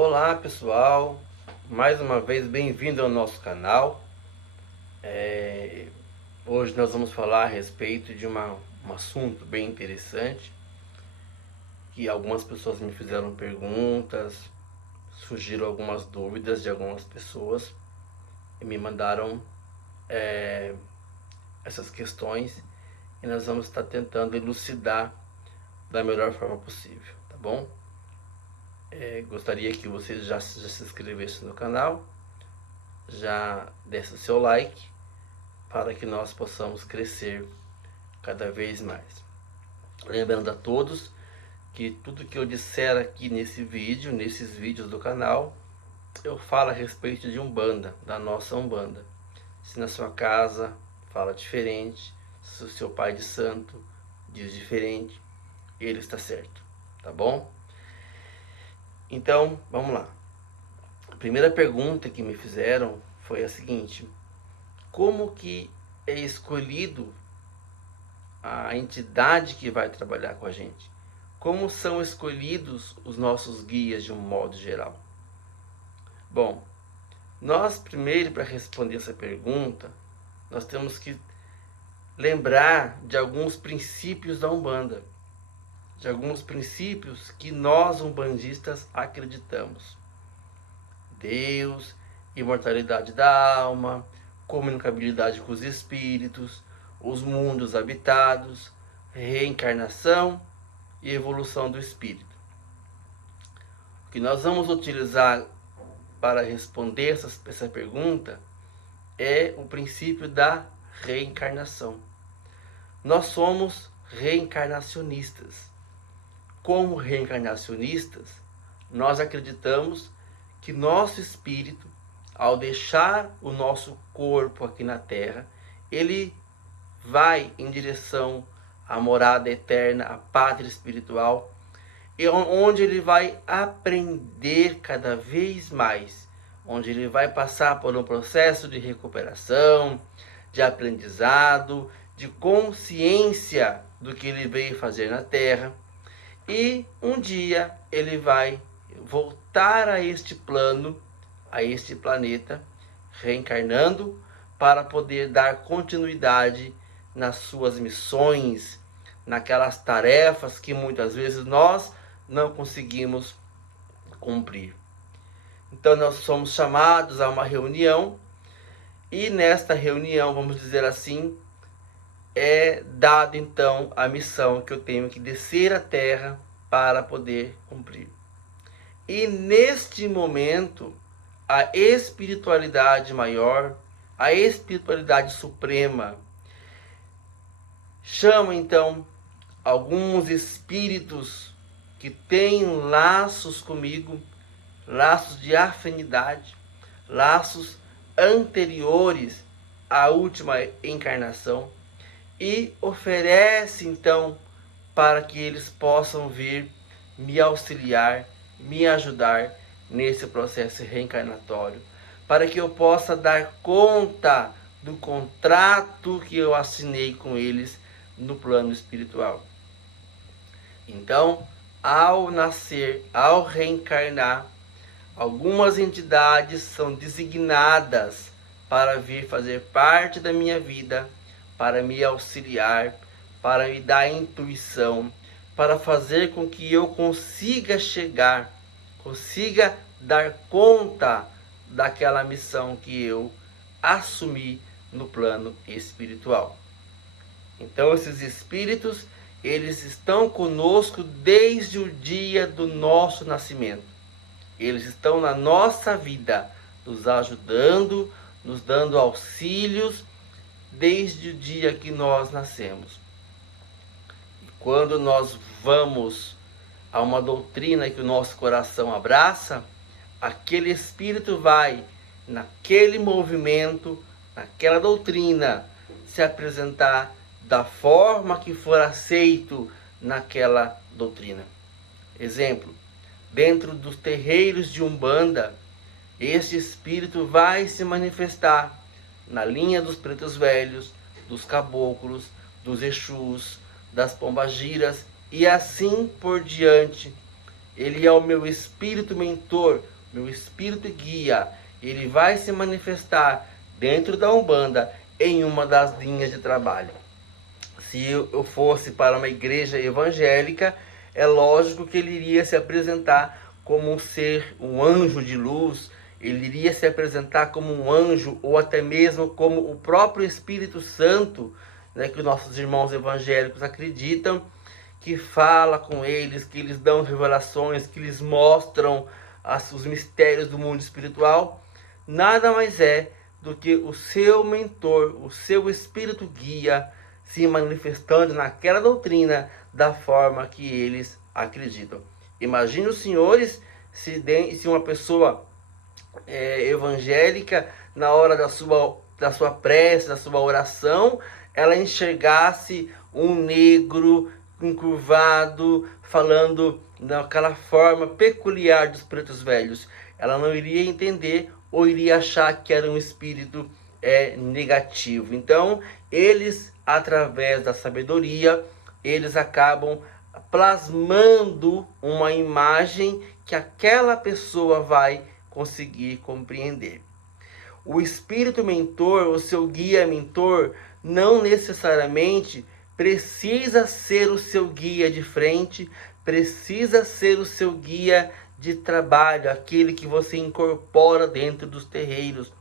Olá pessoal, mais uma vez bem-vindo ao nosso canal. Hoje nós vamos falar a respeito de um assunto bem interessante, que algumas pessoas me fizeram perguntas, surgiram algumas dúvidas de algumas pessoas e me mandaram essas questões, e nós vamos estar tentando elucidar da melhor forma possível, tá bom? Gostaria que você já se inscrevesse no canal, já desse o seu like, para que nós possamos crescer cada vez mais. Lembrando a todos que tudo que eu disser aqui nesses vídeos do canal, eu falo a respeito de Umbanda, da nossa Umbanda. Se na sua casa fala diferente, se o seu pai de santo diz diferente, ele está certo, tá bom? Então, vamos lá. A primeira pergunta que me fizeram foi a seguinte: como que é escolhido a entidade que vai trabalhar com a gente? Como são escolhidos os nossos guias de um modo geral? Bom, nós primeiro, para responder essa pergunta, nós temos que lembrar de alguns princípios da Umbanda, de alguns princípios que nós umbandistas acreditamos. Deus, imortalidade da alma, comunicabilidade com os espíritos, os mundos habitados, reencarnação e evolução do espírito. O que nós vamos utilizar para responder essa pergunta é o princípio da reencarnação. Nós somos reencarnacionistas. Como reencarnacionistas, nós acreditamos que nosso espírito, ao deixar o nosso corpo aqui na Terra, ele vai em direção à morada eterna, à pátria espiritual, onde ele vai aprender cada vez mais, onde ele vai passar por um processo de recuperação, de aprendizado, de consciência do que ele veio fazer na Terra, e um dia ele vai voltar a este plano, a este planeta, reencarnando para poder dar continuidade nas suas missões, naquelas tarefas que muitas vezes nós não conseguimos cumprir. Então nós somos chamados a uma reunião, e nesta reunião, vamos dizer assim, é dado então a missão que eu tenho que descer à Terra para poder cumprir. E neste momento, a espiritualidade maior, a espiritualidade suprema, chama então alguns espíritos que têm laços comigo, laços de afinidade, laços anteriores à última encarnação, e oferece então para que eles possam vir me auxiliar, me ajudar nesse processo reencarnatório, para que eu possa dar conta do contrato que eu assinei com eles no plano espiritual. Então, ao nascer, ao reencarnar, algumas entidades são designadas para vir fazer parte da minha vida, para me auxiliar, para me dar intuição, para fazer com que eu consiga chegar, consiga dar conta daquela missão que eu assumi no plano espiritual. Então esses espíritos, eles estão conosco desde o dia do nosso nascimento. Eles estão na nossa vida, nos ajudando, nos dando auxílios, desde o dia que nós nascemos. E quando nós vamos a uma doutrina que o nosso coração abraça, aquele espírito vai, naquele movimento, naquela doutrina, se apresentar da forma que for aceito naquela doutrina. Exemplo, dentro dos terreiros de Umbanda, este espírito vai se manifestar na linha dos pretos velhos, dos caboclos, dos exus, das pombagiras e assim por diante. ele é o meu espírito mentor, meu espírito guia. Ele vai se manifestar dentro da Umbanda em uma das linhas de trabalho. Se eu fosse para uma igreja evangélica, é lógico que ele iria se apresentar como um ser, um anjo de luz, ele iria se apresentar como um anjo, ou até mesmo como o próprio Espírito Santo, né, que os nossos irmãos evangélicos acreditam, que fala com eles, que eles dão revelações, que eles mostram os mistérios do mundo espiritual. Nada mais é do que o seu mentor, o seu espírito guia, se manifestando naquela doutrina da forma que eles acreditam. Imagine os senhores se uma pessoa evangélica, na hora da sua prece, da sua oração, ela enxergasse um negro encurvado, falando daquela forma peculiar dos pretos velhos. Ela não iria entender ou iria achar que era um espírito negativo. Então, eles, através da sabedoria, eles acabam plasmando uma imagem que aquela pessoa vai conseguir compreender. O espírito mentor, o seu guia mentor, não necessariamente precisa ser o seu guia de frente, precisa ser o seu guia de trabalho, aquele que você incorpora dentro dos terreiros.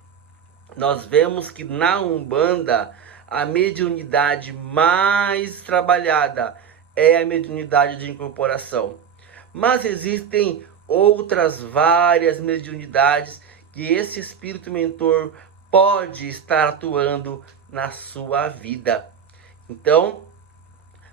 Nós vemos que na Umbanda, a mediunidade mais trabalhada é a mediunidade de incorporação. Mas existem outras várias mediunidades que esse espírito mentor pode estar atuando na sua vida. Então,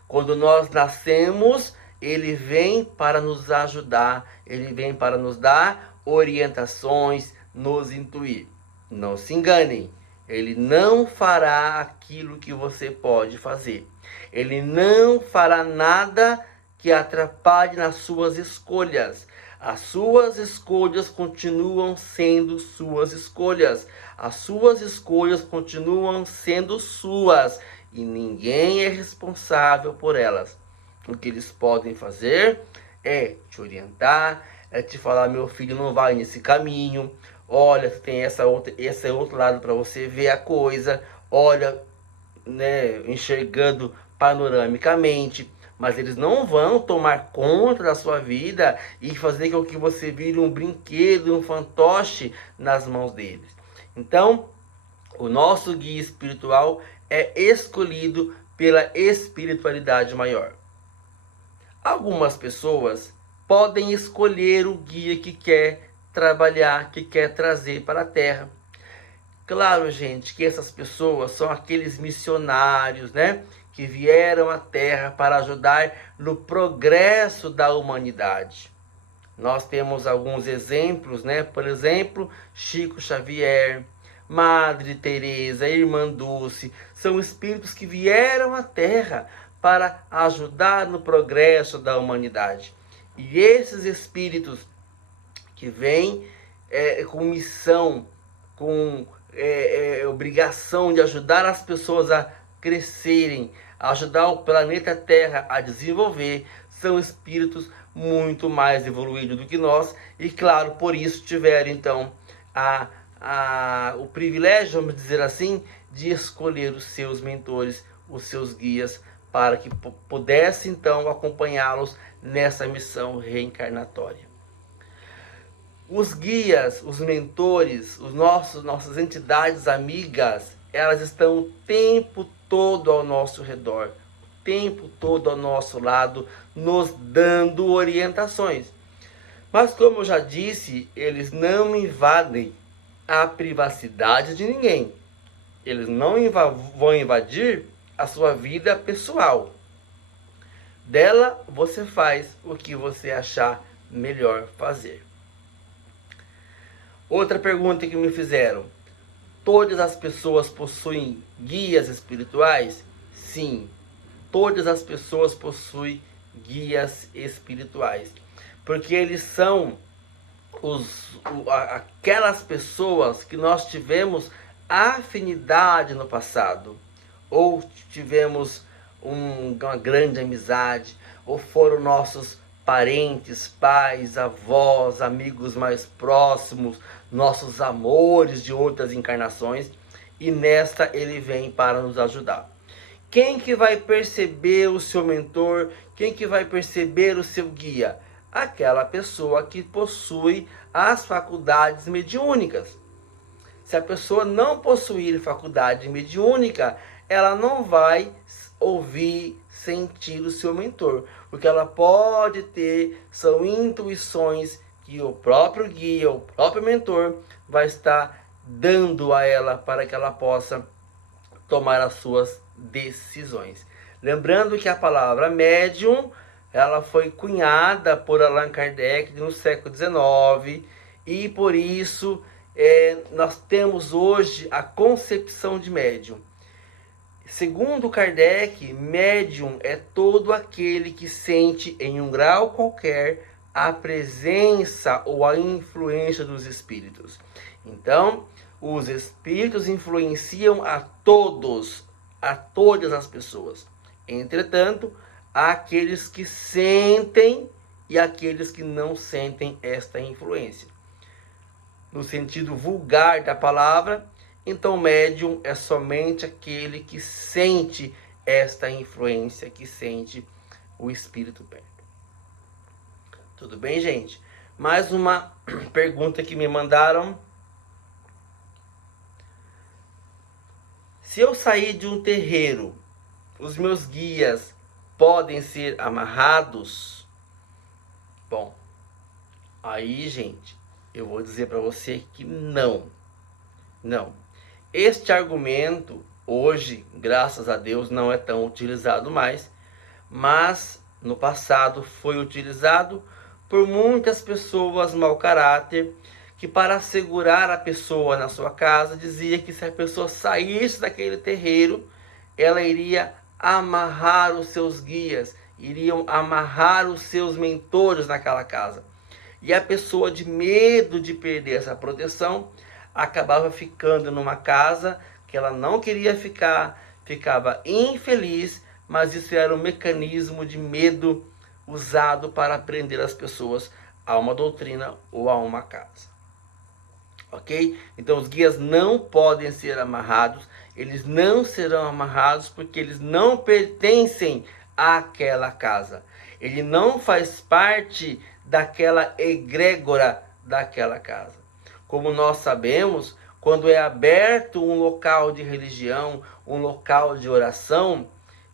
quando nós nascemos, ele vem para nos ajudar, ele vem para nos dar orientações, nos intuir. Não se enganem, ele não fará aquilo que você pode fazer. Ele não fará nada que atrapalhe nas suas escolhas. As suas escolhas continuam sendo suas escolhas. As suas escolhas continuam sendo suas. E ninguém é responsável por elas. O que eles podem fazer é te orientar, é te falar: meu filho, não vai nesse caminho. Olha, tem esse outro lado para você ver a coisa. Olha, né, enxergando panoramicamente. Mas eles não vão tomar conta da sua vida e fazer com que você vire um brinquedo, um fantoche nas mãos deles. Então, o nosso guia espiritual é escolhido pela espiritualidade maior. Algumas pessoas podem escolher o guia que quer trabalhar, que quer trazer para a Terra. Claro, gente, que essas pessoas são aqueles missionários, né, que vieram à Terra para ajudar no progresso da humanidade. Nós temos alguns exemplos, né? Por exemplo, Chico Xavier, Madre Teresa, Irmã Dulce, são espíritos que vieram à Terra para ajudar no progresso da humanidade. E esses espíritos que vêm com missão, com obrigação de ajudar as pessoas a crescerem, a ajudar o planeta Terra a desenvolver, são espíritos muito mais evoluídos do que nós, e claro, por isso tiveram então o privilégio, vamos dizer assim, de escolher os seus mentores, os seus guias, para que pudesse então acompanhá-los nessa missão reencarnatória. Os guias, os mentores, nossas entidades amigas, elas estão o tempo todo ao nosso redor, o tempo todo ao nosso lado, nos dando orientações. Mas como eu já disse, eles não invadem a privacidade de ninguém. Eles não vão invadir a sua vida pessoal. Dela você faz o que você achar melhor fazer. Outra pergunta que me fizeram: todas as pessoas possuem guias espirituais? Sim, todas as pessoas possuem guias espirituais, porque eles são aquelas pessoas que nós tivemos afinidade no passado, ou tivemos uma grande amizade, ou foram nossos parentes, pais, avós, amigos mais próximos, nossos amores de outras encarnações, e nesta ele vem para nos ajudar. Quem que vai perceber o seu mentor? Quem que vai perceber o seu guia? Aquela pessoa que possui as faculdades mediúnicas. Se a pessoa não possuir faculdade mediúnica, ela não vai ouvir, sentir o seu mentor. O que ela pode ter são intuições que o próprio guia, o próprio mentor, vai estar dando a ela para que ela possa tomar as suas decisões. Lembrando que a palavra médium, ela foi cunhada por Allan Kardec no século XIX, e por isso nós temos hoje a concepção de médium. Segundo Kardec, médium é todo aquele que sente em um grau qualquer a presença ou a influência dos espíritos. Então, os espíritos influenciam a todos, a todas as pessoas. Entretanto, há aqueles que sentem e aqueles que não sentem esta influência. No sentido vulgar da palavra, então médium é somente aquele que sente esta influência, que sente o espírito perto. Tudo bem, gente? Mais uma pergunta que me mandaram. Se eu sair de um terreiro, os meus guias podem ser amarrados? Bom, aí, gente, eu vou dizer para você que não. Não. Este argumento, hoje, graças a Deus, não é tão utilizado mais, mas no passado foi utilizado por muitas pessoas mau caráter, que para segurar a pessoa na sua casa, dizia que se a pessoa saísse daquele terreiro, ela iria amarrar os seus guias, iriam amarrar os seus mentores naquela casa. E a pessoa, de medo de perder essa proteção, acabava ficando numa casa que ela não queria ficar, ficava infeliz, mas isso era um mecanismo de medo usado para prender as pessoas a uma doutrina ou a uma casa. Ok? Então os guias não podem ser amarrados, eles não serão amarrados porque eles não pertencem àquela casa. Ele não faz parte daquela egrégora daquela casa. Como nós sabemos, quando é aberto um local de religião, um local de oração,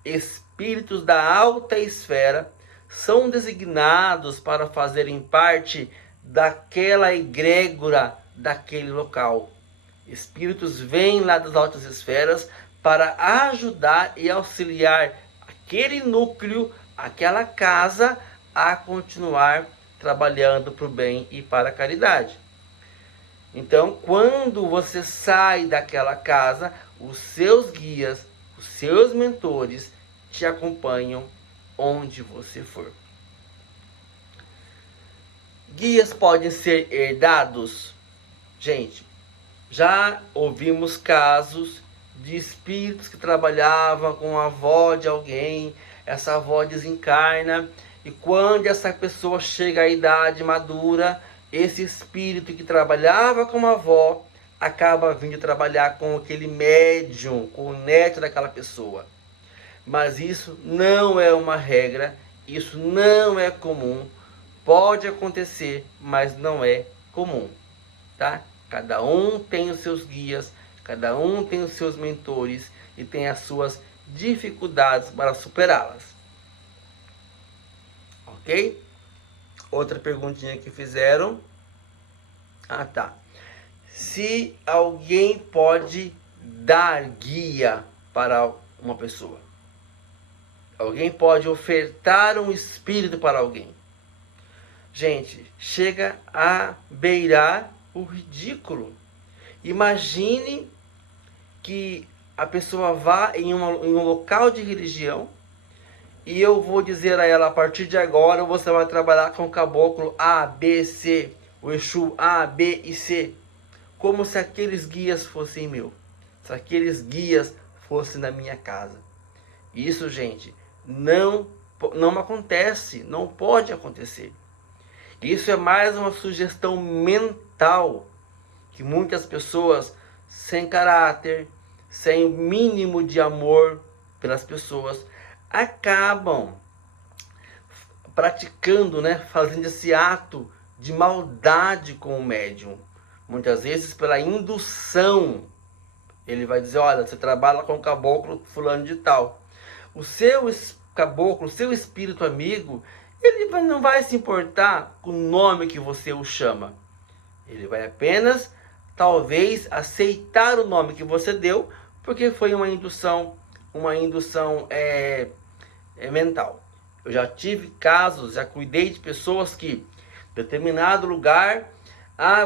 espíritos da alta esfera são designados para fazerem parte daquela egrégora daquele local. Espíritos vêm lá das altas esferas para ajudar e auxiliar aquele núcleo, aquela casa, a continuar trabalhando para o bem e para a caridade. Então, quando você sai daquela casa, os seus guias, os seus mentores te acompanham onde você for. Guias podem ser herdados? Gente, já ouvimos casos de espíritos que trabalhavam com a avó de alguém, essa avó desencarna, e quando essa pessoa chega à idade madura, esse espírito que trabalhava com a avó acaba vindo trabalhar com aquele médium, com o neto daquela pessoa. Mas isso não é uma regra, isso não é comum. Pode acontecer, mas não é comum, tá? Cada um tem os seus guias, cada um tem os seus mentores e tem as suas dificuldades para superá-las. Ok? Outra perguntinha que fizeram. Ah, tá. Se alguém pode dar guia para uma pessoa. Alguém pode ofertar um espírito para alguém. Gente, chega a beirar o ridículo. Imagine que a pessoa vá em um local de religião e eu vou dizer a ela, a partir de agora você vai trabalhar com o caboclo A, B, C, o Exu A, B e C, como se aqueles guias fossem meus, se aqueles guias fossem na minha casa. Isso, gente, não não acontece, não pode acontecer. Isso é mais uma sugestão mental que muitas pessoas sem caráter, sem o mínimo de amor pelas pessoas, acabam praticando, né, fazendo esse ato de maldade com o médium. Muitas vezes pela indução. Ele vai dizer, olha, você trabalha com o caboclo fulano de tal. O seu caboclo, o seu espírito amigo, ele não vai se importar com o nome que você o chama. Ele vai apenas, talvez, aceitar o nome que você deu, porque foi uma indução mental. Eu já tive casos, já cuidei de pessoas que, em determinado lugar,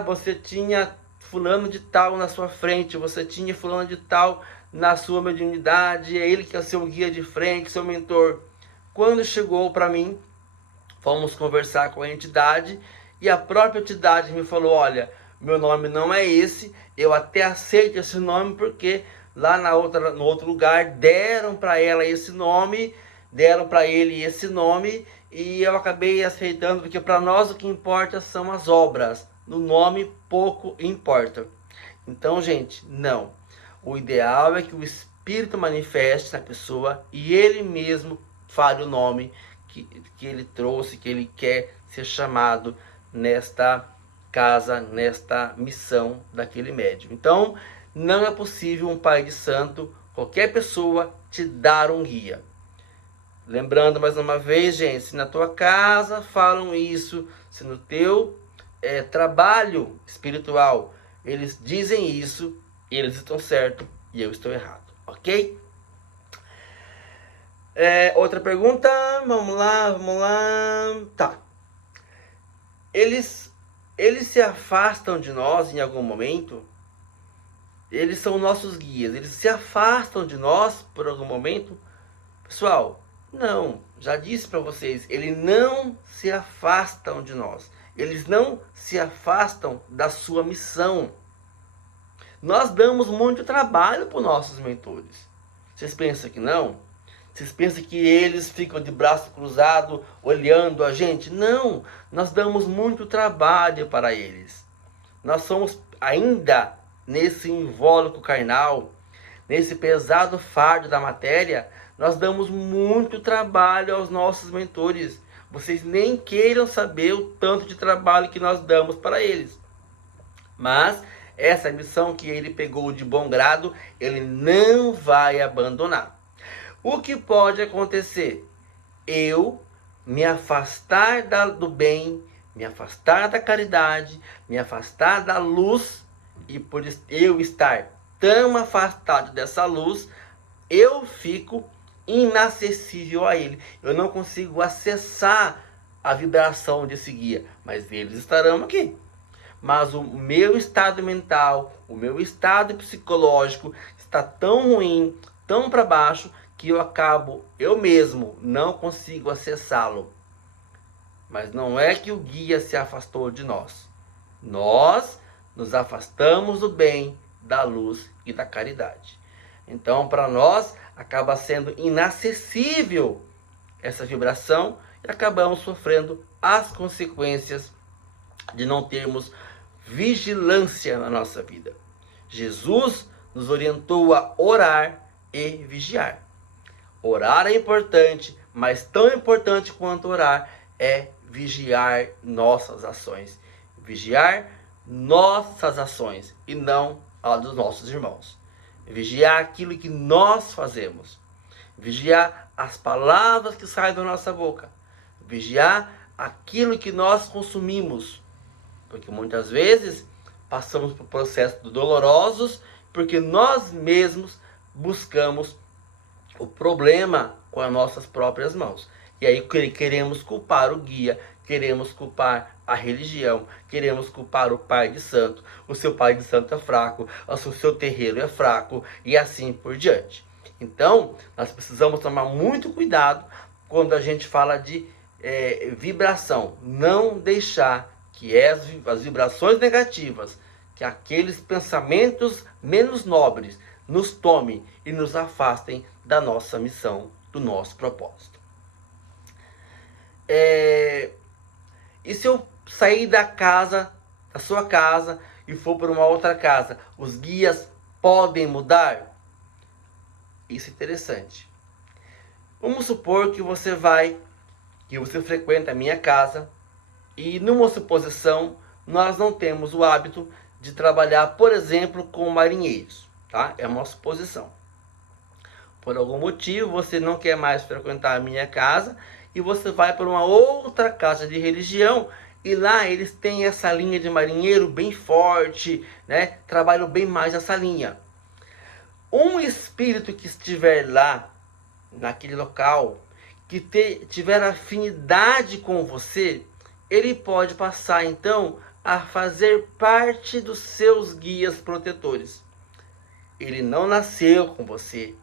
você tinha fulano de tal na sua frente, você tinha fulano de tal na sua mediunidade, é ele que é seu guia de frente, seu mentor. Quando chegou para mim, fomos conversar com a entidade, e a própria entidade me falou, olha, meu nome não é esse, eu até aceito esse nome, porque lá no outro lugar deram para ela esse nome, deram para ele esse nome, e eu acabei aceitando, porque para nós o que importa são as obras, no nome pouco importa. Então, gente, não. O ideal é que o espírito manifeste na pessoa e ele mesmo fale o nome que ele trouxe, que ele quer ser chamado nesta casa, nesta missão daquele médium. Então, não é possível um pai de santo, qualquer pessoa, te dar um guia. Lembrando mais uma vez, gente, se na tua casa falam isso, se no teu trabalho espiritual eles dizem isso, eles estão certos e eu estou errado, ok? Outra pergunta, vamos lá. Tá. Eles se afastam de nós em algum momento? Eles são nossos guias, eles se afastam de nós por algum momento? Pessoal, não, já disse para vocês, eles não se afastam de nós. Eles não se afastam da sua missão. Nós damos muito trabalho para os nossos mentores. Vocês pensam que não? Vocês pensam que eles ficam de braço cruzado olhando a gente? Não, nós damos muito trabalho para eles. Nós somos ainda nesse invólucro carnal, nesse pesado fardo da matéria, nós damos muito trabalho aos nossos mentores. Vocês nem queiram saber o tanto de trabalho que nós damos para eles. Mas essa missão que ele pegou de bom grado, ele não vai abandonar. O que pode acontecer? Eu me afastar do bem, me afastar da caridade, me afastar da luz, e por eu estar tão afastado dessa luz, eu fico inacessível a ele. Eu não consigo acessar a vibração desse guia, mas eles estarão aqui. Mas o meu estado mental, o meu estado psicológico está tão ruim, tão para baixo, que eu mesmo não consigo acessá-lo. Mas não é que o guia se afastou de nós. Nós nos afastamos do bem, da luz e da caridade. Então, para nós, acaba sendo inacessível essa vibração e acabamos sofrendo as consequências de não termos vigilância na nossa vida. Jesus nos orientou a orar e vigiar. Orar é importante, mas tão importante quanto orar é vigiar nossas ações. Vigiar nossas ações e não a dos nossos irmãos. Vigiar aquilo que nós fazemos. Vigiar as palavras que saem da nossa boca. Vigiar aquilo que nós consumimos. Porque muitas vezes passamos por processos dolorosos porque nós mesmos buscamos o problema com as nossas próprias mãos. E aí queremos culpar o guia, queremos culpar a religião, queremos culpar o pai de santo, o seu pai de santo é fraco, o seu terreiro é fraco e assim por diante. Então, nós precisamos tomar muito cuidado quando a gente fala de vibração. Não deixar que as vibrações negativas, que aqueles pensamentos menos nobres nos tomem e nos afastem da nossa missão, do nosso propósito. E se eu sair da sua casa, e for para uma outra casa, os guias podem mudar? Isso é interessante. Vamos supor que você frequenta a minha casa, e numa suposição, nós não temos o hábito de trabalhar, por exemplo, com marinheiros, tá? É uma suposição. Por algum motivo, você não quer mais frequentar a minha casa e você vai para uma outra casa de religião, e lá eles têm essa linha de marinheiro bem forte, né? Trabalham bem mais essa linha. Um espírito que estiver lá, naquele local, que tiver afinidade com você, ele pode passar então a fazer parte dos seus guias protetores. Ele não nasceu com você,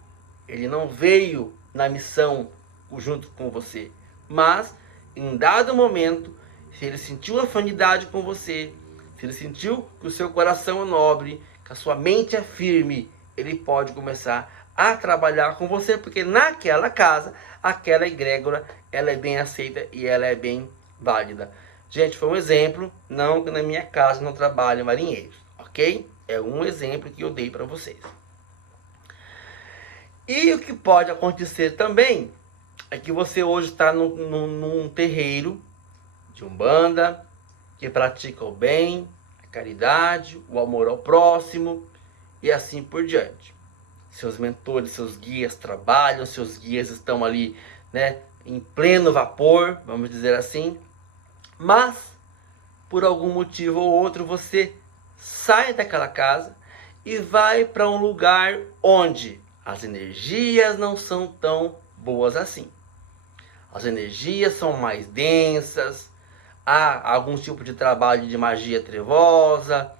ele não veio na missão junto com você, mas em dado momento, se ele sentiu afinidade com você, se ele sentiu que o seu coração é nobre, que a sua mente é firme, ele pode começar a trabalhar com você, porque naquela casa, aquela egrégora, ela é bem aceita e ela é bem válida. Gente, foi um exemplo, não que na minha casa não trabalham marinheiros, ok? É um exemplo que eu dei para vocês. E o que pode acontecer também é que você hoje está num terreiro de umbanda, que pratica o bem, a caridade, o amor ao próximo e assim por diante. Seus mentores, seus guias trabalham, seus guias estão ali, né, em pleno vapor, vamos dizer assim. Mas, por algum motivo ou outro, você sai daquela casa e vai para um lugar onde as energias não são tão boas assim. As energias são mais densas, há algum tipo de trabalho de magia trevosa,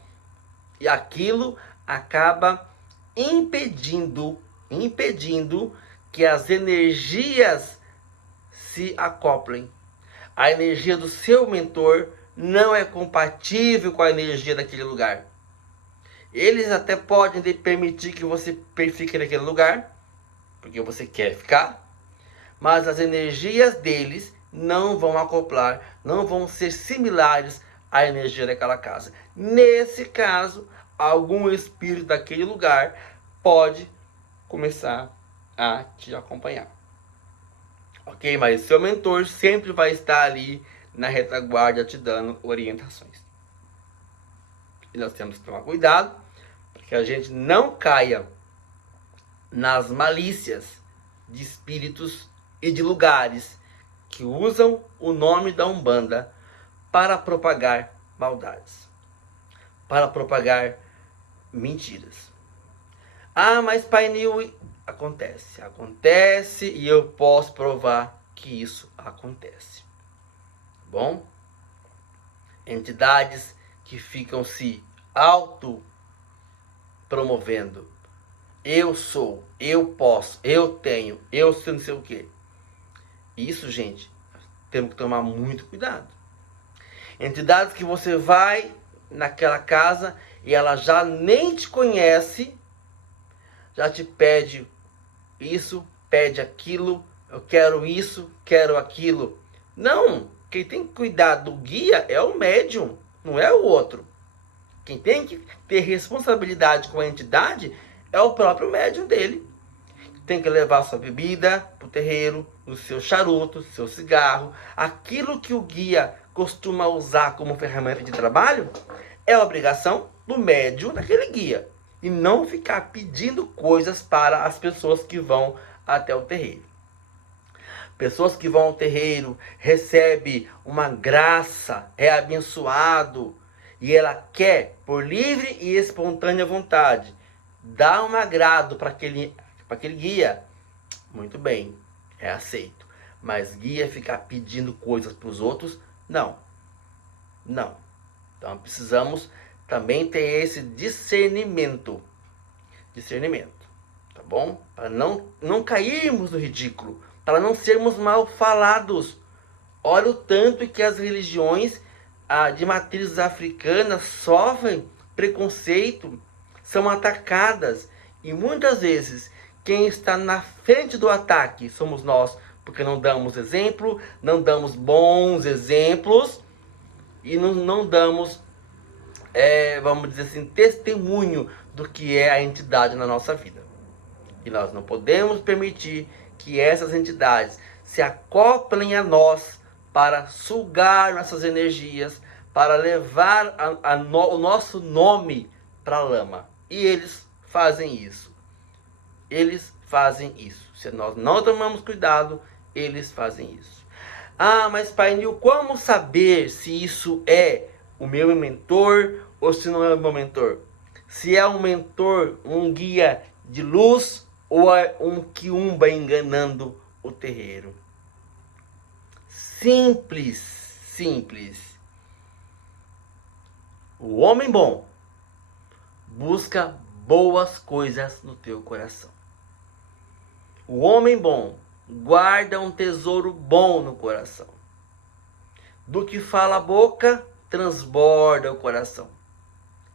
e aquilo acaba impedindo que as energias se acoplem. A energia do seu mentor não é compatível com a energia daquele lugar. Eles até podem permitir que você fique naquele lugar, porque você quer ficar, mas as energias deles não vão acoplar, não vão ser similares à energia daquela casa. Nesse caso, algum espírito daquele lugar pode começar a te acompanhar. Ok? Mas seu mentor sempre vai estar ali na retaguarda te dando orientações. E nós temos que tomar cuidado para que a gente não caia nas malícias de espíritos e de lugares que usam o nome da Umbanda para propagar maldades, para propagar mentiras. Ah, mas Pai Nil, acontece e eu posso provar que isso acontece. Bom? Entidades que ficam se auto-promovendo. Eu sou, eu posso, eu tenho, eu sei não sei o que. Isso, gente, temos que tomar muito cuidado. Entidades que você vai naquela casa e ela já nem te conhece, já te pede isso, pede aquilo, eu quero isso, quero aquilo. Não, quem tem que cuidar do guia é o médium, não é o outro. Quem tem que ter responsabilidade com a entidade é o próprio médium dele. Tem que levar sua bebida para o terreiro, o seu charuto, seu cigarro, aquilo que o guia costuma usar como ferramenta de trabalho, é a obrigação do médium daquele guia. E não ficar pedindo coisas para as pessoas que vão até o terreiro. Pessoas que vão ao terreiro, recebem uma graça, é abençoado, e ela quer, por livre e espontânea vontade, dar um agrado para aquele guia, muito bem, é aceito. Mas guia ficar pedindo coisas para os outros, não. Não. Então precisamos também ter esse discernimento. Tá bom? Para não cairmos no ridículo, para não sermos mal falados. Olha o tanto que as religiões de matrizes africanas sofrem preconceito, são atacadas, e muitas vezes quem está na frente do ataque somos nós, porque não damos exemplo, não damos bons exemplos e não damos, vamos dizer assim, testemunho do que é a entidade na nossa vida. E nós não podemos permitir que essas entidades se acoplem a nós para sugar nossas energias, para levar o nosso nome para a lama. E eles fazem isso. Eles fazem isso. Se nós não tomamos cuidado, eles fazem isso. Ah, mas Pai Nil, como saber se isso é o meu mentor ou se não é o meu mentor? Se é um mentor, um guia de luz ou é um quiumba enganando o terreiro? Simples, simples. O homem bom busca boas coisas no teu coração. O homem bom guarda um tesouro bom no coração. Do que fala a boca, transborda o coração.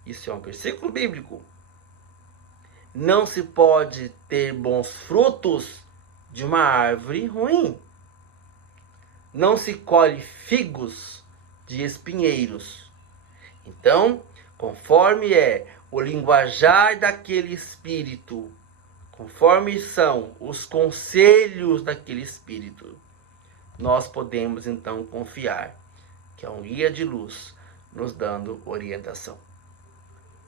Isso é um versículo bíblico. Não se pode ter bons frutos de uma árvore ruim. Não se colhe figos de espinheiros. Então, conforme é o linguajar daquele espírito, conforme são os conselhos daquele espírito, nós podemos então confiar que é um guia de luz nos dando orientação.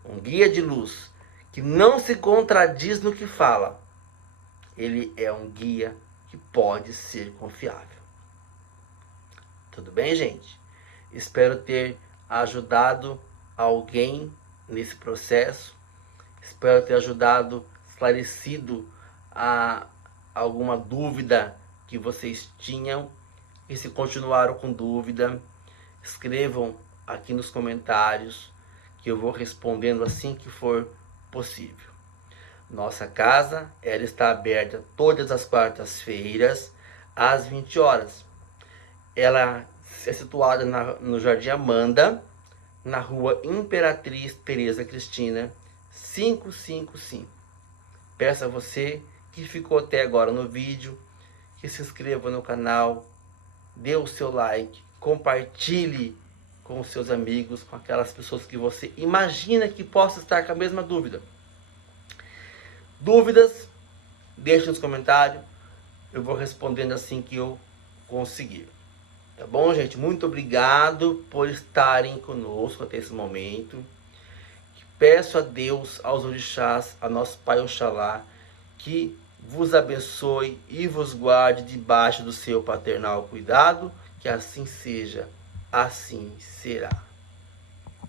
Um guia de luz que não se contradiz no que fala. Ele é um guia que pode ser confiável. Tudo bem, gente? Espero ter ajudado alguém nesse processo. Espero ter ajudado, esclarecido alguma dúvida que vocês tinham. E se continuaram com dúvida, escrevam aqui nos comentários que eu vou respondendo assim que for possível. Nossa casa, ela está aberta todas as quartas-feiras às 20 horas. Ela é situada no Jardim Amanda, na rua Imperatriz Tereza Cristina, 555. Peço a você que ficou até agora no vídeo, que se inscreva no canal, dê o seu like, compartilhe com os seus amigos, com aquelas pessoas que você imagina que possa estar com a mesma dúvida. Dúvidas, deixe nos comentários, eu vou respondendo assim que eu conseguir. Tá bom, gente? Muito obrigado por estarem conosco até esse momento. Peço a Deus, aos orixás, a nosso Pai Oxalá, que vos abençoe e vos guarde debaixo do seu paternal cuidado, que assim seja, assim será.